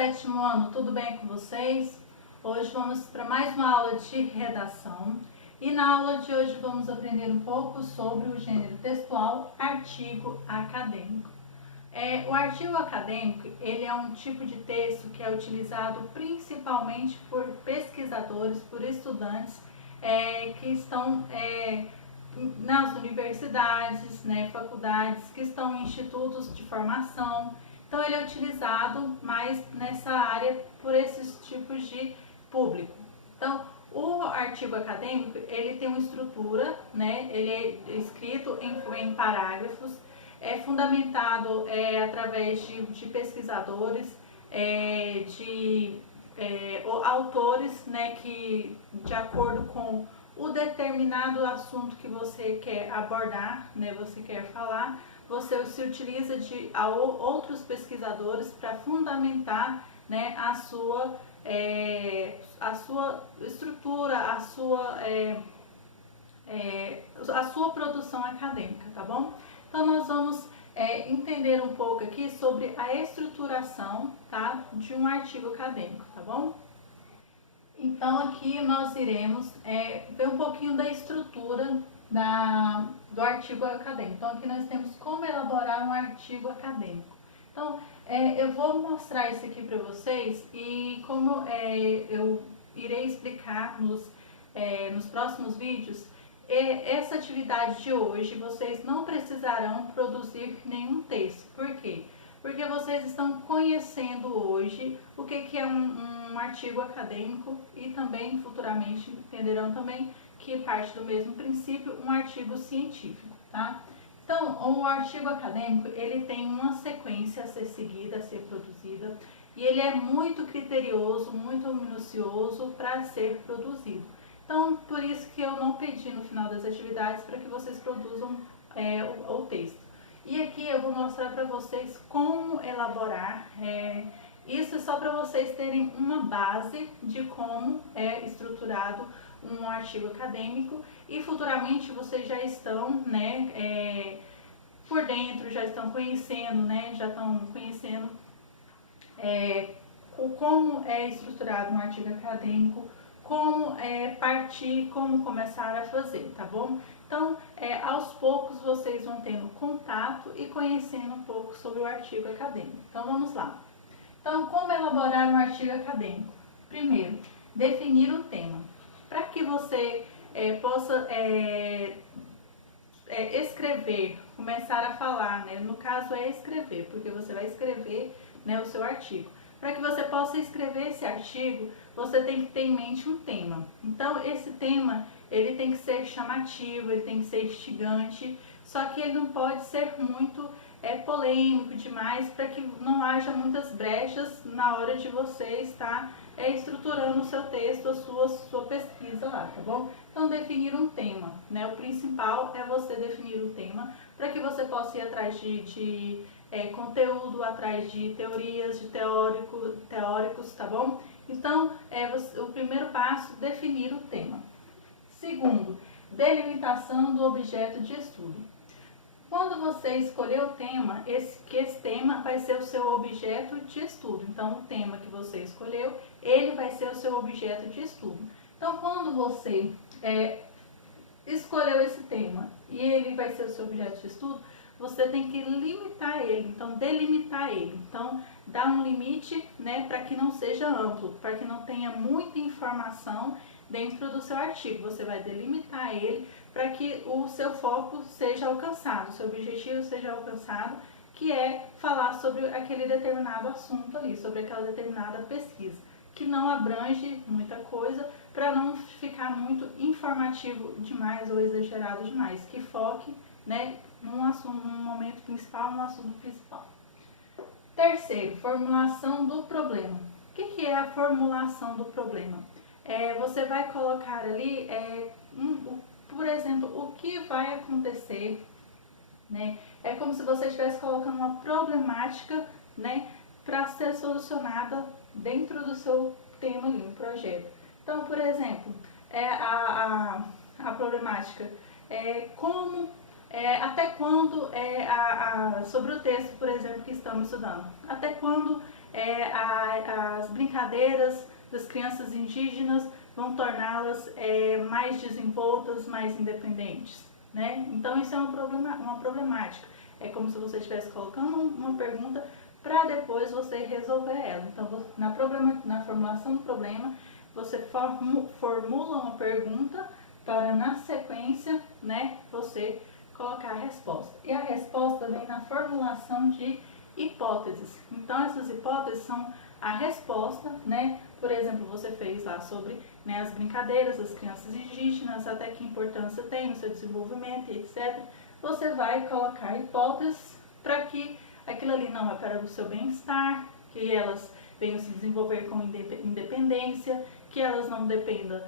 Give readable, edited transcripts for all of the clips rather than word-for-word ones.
sétimo ano, tudo bem com vocês? Hoje vamos para mais uma aula de redação e na aula de hoje vamos aprender um pouco sobre o gênero textual, artigo acadêmico. O artigo acadêmico ele é um tipo de texto que é utilizado principalmente por pesquisadores, por estudantes que estão nas universidades, faculdades, que estão em institutos de formação. Então ele é utilizado mais nessa área por esses tipos de público. Então o artigo acadêmico ele tem uma estrutura, ele é escrito em parágrafos, é fundamentado através de pesquisadores, de autores, que de acordo com o determinado assunto que você quer abordar, você quer falar, você se utiliza de outros pesquisadores para fundamentar a sua estrutura, a sua produção acadêmica, tá bom? Então nós vamos entender um pouco aqui sobre a estruturação, tá, de um artigo acadêmico, tá bom? Então aqui nós iremos ver um pouquinho da estrutura do artigo acadêmico. Então aqui nós temos como elaborar um artigo acadêmico. Então eu vou mostrar isso aqui para vocês e como eu irei explicar nos próximos vídeos, essa atividade de hoje vocês não precisarão produzir nenhum texto. Por quê? Porque vocês estão conhecendo hoje o que é um artigo acadêmico e também futuramente entenderão também que parte do mesmo princípio, um artigo científico, tá? Então, o artigo acadêmico, ele tem uma sequência a ser seguida, a ser produzida, e ele é muito criterioso, muito minucioso para ser produzido. Então, por isso que eu não pedi no final das atividades para que vocês produzam o texto. E aqui eu vou mostrar para vocês como elaborar. Isso é só para vocês terem uma base de como é estruturado um artigo acadêmico e futuramente vocês já estão por dentro, já estão conhecendo, como é estruturado um artigo acadêmico, como partir, como começar a fazer, tá bom? Então, aos poucos vocês vão tendo contato e conhecendo um pouco sobre o artigo acadêmico. Então, vamos lá. Então, como elaborar um artigo acadêmico? Primeiro, definir o tema. Para que você possa escrever, começar a falar, no caso é escrever, porque você vai escrever o seu artigo. Para que você possa escrever esse artigo, você tem que ter em mente um tema. Então, esse tema, ele tem que ser chamativo, ele tem que ser instigante, só que ele não pode ser muito polêmico demais, para que não haja muitas brechas na hora de você estar estruturando o seu texto, a sua pesquisa lá, tá bom? Então, definir um tema, o principal é você definir o tema, para que você possa ir atrás de conteúdo, atrás de teorias, de teóricos, tá bom? Então, o primeiro passo, definir o tema. Segundo, delimitação do objeto de estudo. Quando você escolher o tema, esse tema vai ser o seu objeto de estudo. Então, o tema que você escolheu, ele vai ser o seu objeto de estudo. Então, quando você escolheu esse tema e ele vai ser o seu objeto de estudo, você tem que limitar ele, então delimitar ele. Então, dar um limite, para que não seja amplo, para que não tenha muita informação dentro do seu artigo. Você vai delimitar ele para que o seu foco seja alcançado, o seu objetivo seja alcançado, que é falar sobre aquele determinado assunto ali, sobre aquela determinada pesquisa, que não abrange muita coisa, para não ficar muito informativo demais ou exagerado demais, que foque num assunto, num momento principal, no assunto principal. Terceiro, formulação do problema. O que é a formulação do problema? Você vai colocar ali, por exemplo, o que vai acontecer, É como se você estivesse colocando uma problemática, para ser solucionada dentro do seu tema ali, um projeto. Então, por exemplo, a problemática até quando sobre o texto, por exemplo, que estamos estudando, até quando as brincadeiras das crianças indígenas vão torná-las mais desenvoltas, mais independentes, né? Então isso é uma problemática. É como se você estivesse colocando uma pergunta para depois você resolver ela. Então, na formulação do problema, você formula uma pergunta para, na sequência, né, você colocar a resposta. E a resposta vem na formulação de hipóteses. Então, essas hipóteses são a resposta, né? Por exemplo, você fez lá sobre, né, as brincadeiras das crianças indígenas, até que importância tem no seu desenvolvimento, etc. Você vai colocar hipóteses para que aquilo ali não é para o seu bem-estar, que elas venham se desenvolver com independência, que elas não dependam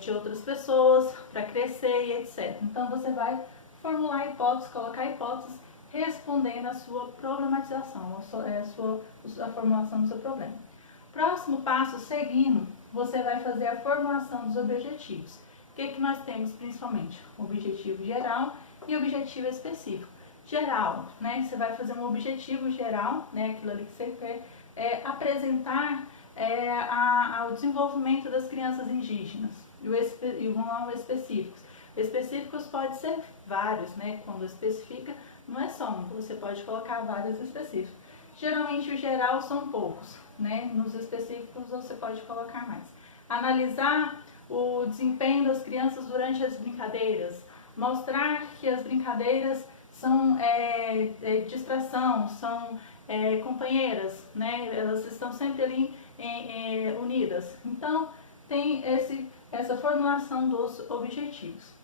de outras pessoas para crescer e etc. Então você vai formular hipóteses, colocar hipóteses respondendo a sua problematização, a formulação do seu problema. Próximo passo, seguindo, você vai fazer a formulação dos objetivos. O que nós temos principalmente? Objetivo geral e objetivo específico. Geral, né? Você vai fazer um objetivo geral, né? Aquilo ali que você quer apresentar ao desenvolvimento das crianças indígenas. E vão lá os específicos. Específicos pode ser vários, né? Quando especifica, não é só um, você pode colocar vários específicos. Geralmente o geral são poucos, né? Nos específicos você pode colocar mais. Analisar o desempenho das crianças durante as brincadeiras. Mostrar que as brincadeiras são distração, são companheiras, né? Elas estão sempre ali unidas. Então, tem essa formulação dos objetivos.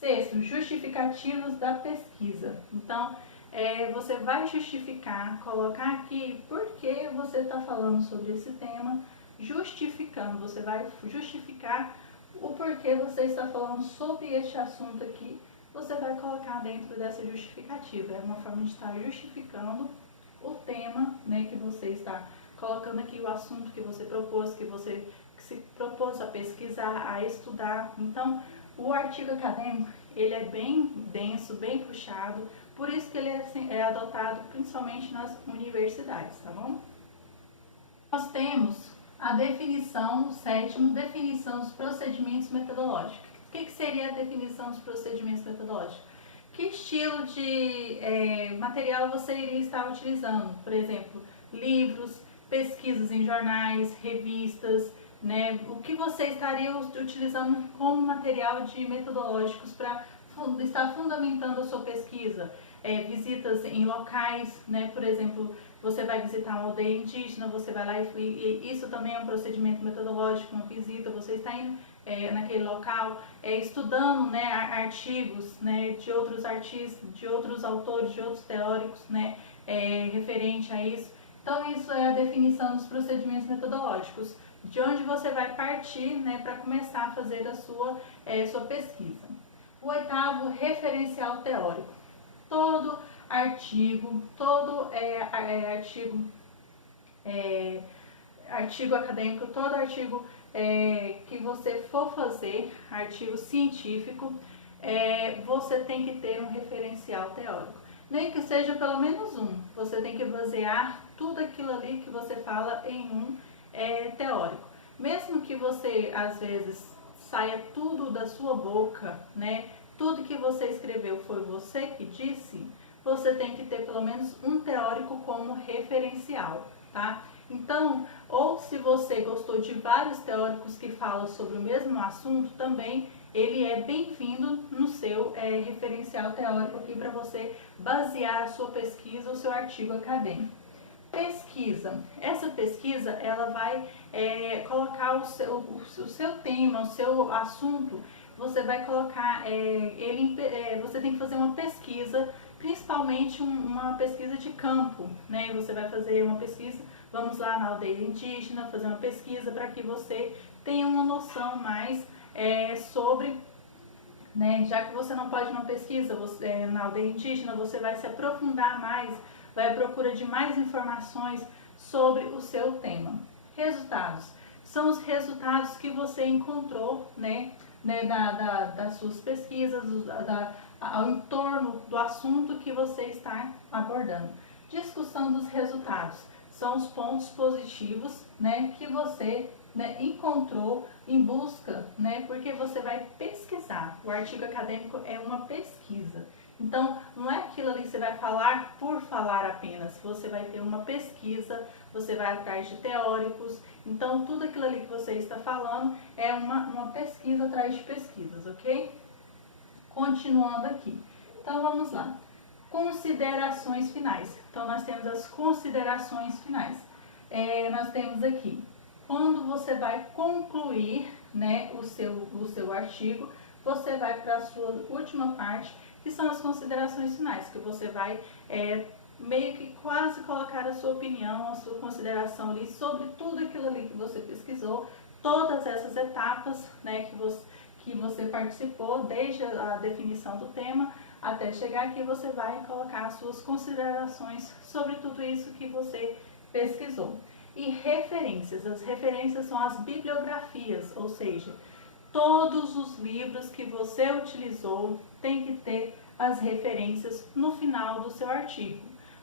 Sexto, justificativos da pesquisa. Então, você vai justificar, colocar aqui por que você está falando sobre esse tema, justificando. Você vai justificar o porquê você está falando sobre este assunto aqui. Você vai colocar dentro dessa justificativa. É uma forma de estar justificando o tema, né, que você está colocando aqui, o assunto que você propôs, que você se propôs a pesquisar, a estudar. Então, o artigo acadêmico, ele é bem denso, bem puxado, por isso que ele é adotado principalmente nas universidades, tá bom? Nós temos a definição, o sétimo, definição dos procedimentos metodológicos. O que seria a definição dos procedimentos metodológicos? Que estilo de material você iria estar utilizando? Por exemplo, livros, pesquisas em jornais, revistas, né? O que você estaria utilizando como material de metodológicos para estar fundamentando a sua pesquisa? Visitas em locais, né? Por exemplo, você vai visitar uma aldeia indígena, você vai lá e isso também é um procedimento metodológico, uma visita, você está indo naquele local, estudando, né, artigos, né, de outros artistas, de outros autores, de outros teóricos, né, referente a isso. Então isso é a definição dos procedimentos metodológicos, de onde você vai partir, né, para começar a fazer a sua pesquisa. O oitavo, referencial teórico. Todo artigo, artigo acadêmico, todo artigo que você for fazer, artigo científico, você tem que ter um referencial teórico. Nem que seja pelo menos um, você tem que basear tudo aquilo ali que você fala em um teórico. Mesmo que você, às vezes, saia tudo da sua boca, né? Tudo que você escreveu foi você que disse, você tem que ter pelo menos um teórico como referencial, tá? Então, ou se você gostou de vários teóricos que falam sobre o mesmo assunto, também ele é bem-vindo no seu referencial teórico aqui para você basear a sua pesquisa, o seu artigo acadêmico. Pesquisa. Essa pesquisa, ela vai colocar o seu tema, o seu assunto, você vai colocar, você tem que fazer uma pesquisa, principalmente uma pesquisa de campo, né? Você vai fazer uma pesquisa, vamos lá na aldeia indígena, fazer uma pesquisa para que você tenha uma noção mais sobre, né? Já que você não pode uma pesquisa na aldeia indígena, você vai se aprofundar mais, vai à procura de mais informações sobre o seu tema. Resultados. São os resultados que você encontrou, né, das suas pesquisas, ao entorno do assunto que você está abordando. Discussão dos resultados. são os pontos positivos, né, que você, né, encontrou em busca, né, porque você vai pesquisar. O artigo acadêmico é uma pesquisa. Então, não é aquilo ali que você vai falar por falar apenas. Você vai ter uma pesquisa, você vai atrás de teóricos. Então, tudo aquilo ali que você está falando é uma pesquisa atrás de pesquisas, ok? Continuando aqui. Então, vamos lá. Considerações finais. Então, nós temos as considerações finais. Nós temos aqui, quando você vai concluir, né, o seu artigo, você vai para a sua última parte, que são as considerações finais, que você vai meio que quase colocar a sua opinião, a sua consideração ali sobre tudo aquilo ali que você pesquisou, todas essas etapas, né, que você participou, desde a definição do tema até chegar aqui, você vai colocar as suas considerações sobre tudo isso que você pesquisou. E referências. As referências são as bibliografias, ou seja, todos os livros que você utilizou tem que ter as referências no final do seu artigo,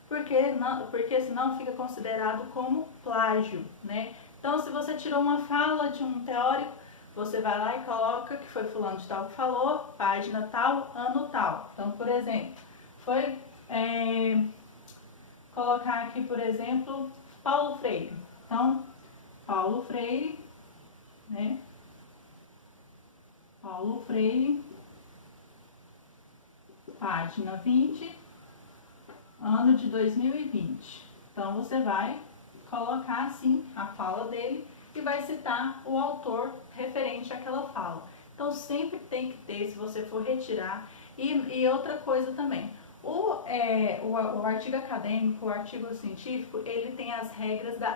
porque senão fica considerado como plágio, né? Então, se você tirou uma fala de um teórico, você vai lá e coloca que foi fulano de tal que falou, página tal, ano tal. Então, por exemplo, foi colocar aqui, por exemplo, Paulo Freire. Então, Paulo Freire, né? Paulo Freire, página 20, ano de 2020. Então, você vai colocar assim a fala dele e vai citar o autor referente àquela fala. Então, sempre tem que ter, se você for retirar. E outra coisa também, o artigo acadêmico, o artigo científico, ele tem as regras da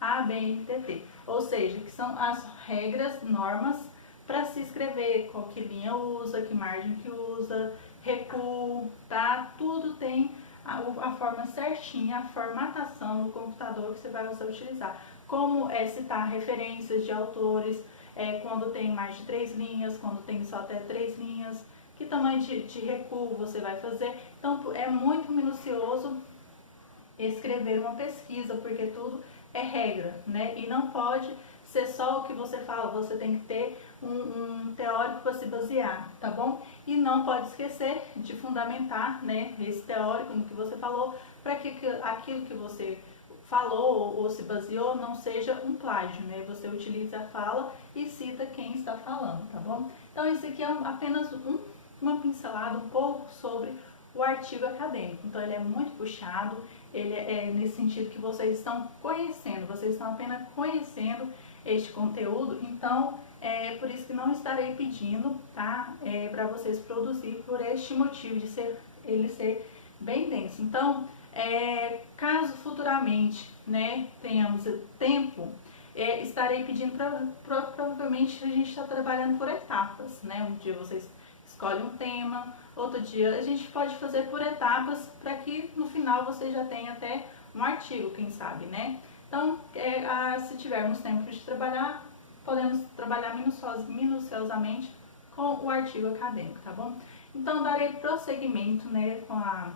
ABNTT, ou seja, que são as regras, normas para se escrever, qual que linha usa, que margem que usa, recuo, tá? Tudo tem a forma certinha, a formatação no computador que você vai utilizar. Como citar referências de autores, quando tem mais de 3 linhas, quando tem só até 3 linhas, que tamanho de recuo você vai fazer. Então, é muito minucioso escrever uma pesquisa, porque tudo é regra, né? E não pode ser só o que você fala, você tem que ter um teórico para se basear, tá bom? E não pode esquecer de fundamentar, né, esse teórico no que você falou, para que aquilo que você falou ou se baseou não seja um plágio, né? Você utiliza a fala e cita quem está falando, tá bom? Então, isso aqui é apenas uma pincelada um pouco sobre o artigo acadêmico. Então, ele é muito puxado, ele é nesse sentido que vocês estão conhecendo, vocês estão apenas conhecendo este conteúdo, então por isso que não estarei pedindo, tá? Para vocês produzir por este motivo de ele ser bem denso. Então, caso futuramente, né, tenhamos tempo, estarei pedindo provavelmente a gente está trabalhando por etapas, né? Um dia vocês escolhem um tema, outro dia a gente pode fazer por etapas para que no final você já tenha até um artigo, quem sabe, né? Então, se tivermos tempo de trabalhar, podemos trabalhar minuciosamente com o artigo acadêmico, tá bom? Então, darei prosseguimento, né, com a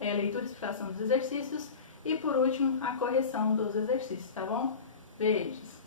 leitura e explicação dos exercícios e, por último, a correção dos exercícios, tá bom? Beijos!